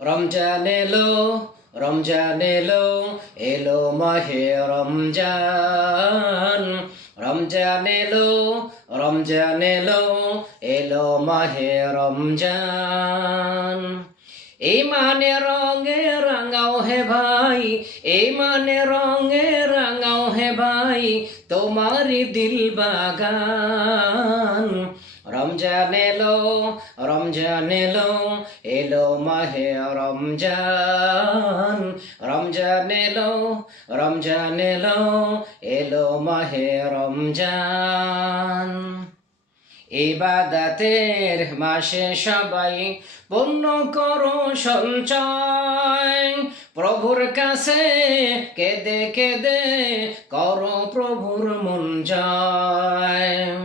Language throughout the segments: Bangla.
রমজান এলো, রমজান এলো, এলো মাহে রমজান। রমজান এলো, রমজান এলো, এলো মাহে রমজান। ইমানে রঙে রাঙাও হে ভাই, ইমানে রঙে রাঙাও হে ভাই, তোমারি দিল বাগান। রমজান এলো, রমজান এলো, এলো মাহে রমজান। রমজান এলো, রমজান এলো, এলো মাহে রমজান। ইবাদতের মাসে সবাই পূর্ণ করো সঞ্চয়, প্রভুর কাছে কেঁদে কেঁদে করো প্রভুর মন জয়।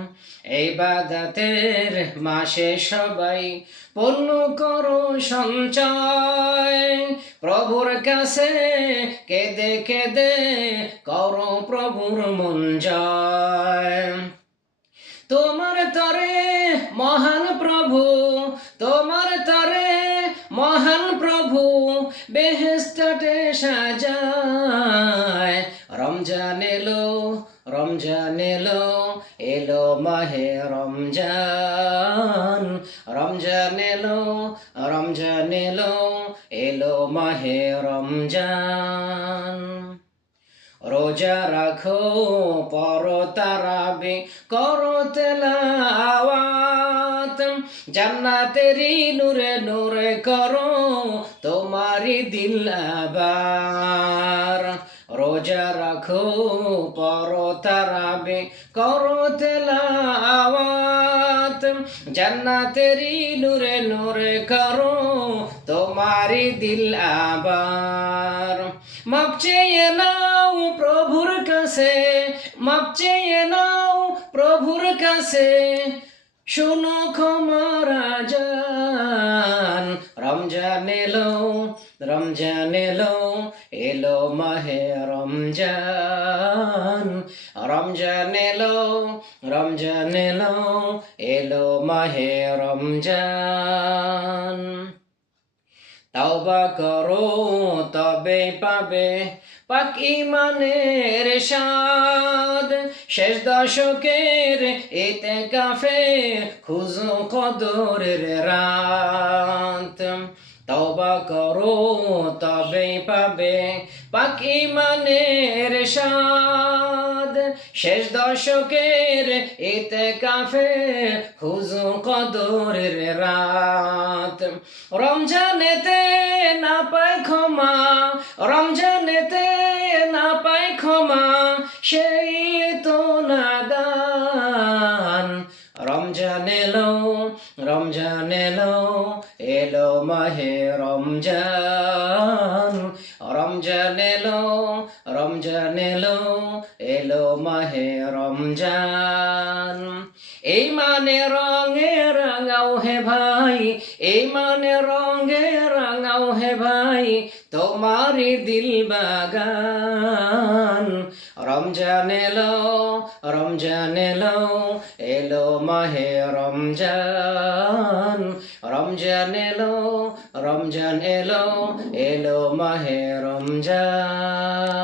ইবাদতের মাসে সবাই পূর্ণ করো সঞ্চয়, প্রভুর কাছে কেঁদে কেঁদে করো প্রভুর মন জয়। তোমার তরে মহান প্রভু, তোমার তরে মহান প্রভু বেহেশতে সাজায়। রমজান এলো, রমজান এলো, এলো মাহে রমজান। রমজান এলো, রমজান এলো, এলো মাহে রমজান। রোজা রাখো পড়ো তারাবি করো তেলাওয়াত, জান্নাতেরি নূরে নূরে করো তোমারি দিল আবার। রোজা রাখো পড়ো তারাবি করো তেলাওয়াত, জান্নাতেরি নূরে নূরে করো তোমারি দিল আবার। মাপ চেয়ে নাও প্রভুর কাছে, মাপ চেয়ে নাও প্রভুর কাছে, শোনো ক্ষমার আজান। রমজান এলো, রমজান এলো, এলো মাহে রমজান। রমজান এলো, রমজান এলো, এলো মাহে রমজান। তাওবা করো তবে পাবে পাক ইমানের স্বাদ, শেষ দশকের ইতিকাফে খুঁজো কদরের রাত। তওবা করো তবে পাবে পাক ইমানের স্বাদ, শেষ দশকের ইতিকাফে খুঁজো কদরের রাত। রমজানেতে না পায় ক্ষমা, রমজানেতে না পায় ক্ষমা, সেই তো নাদান। রমজান এলো, রমজান এলো, এলো মাহে রমজান। রমজান এলো, রমজান এলো, এলো মাহে রমজান। এই মানে রঙে রাঙাও হে ভাই, এই মানে রঙে রাঙাও হে ভাই, তোমারি দিল বাগান। রমজান এলো, রমজান এলো, এলো মাহে রমজান। রমজান এলো, রমজান এলো, এলো মাহে রমজান।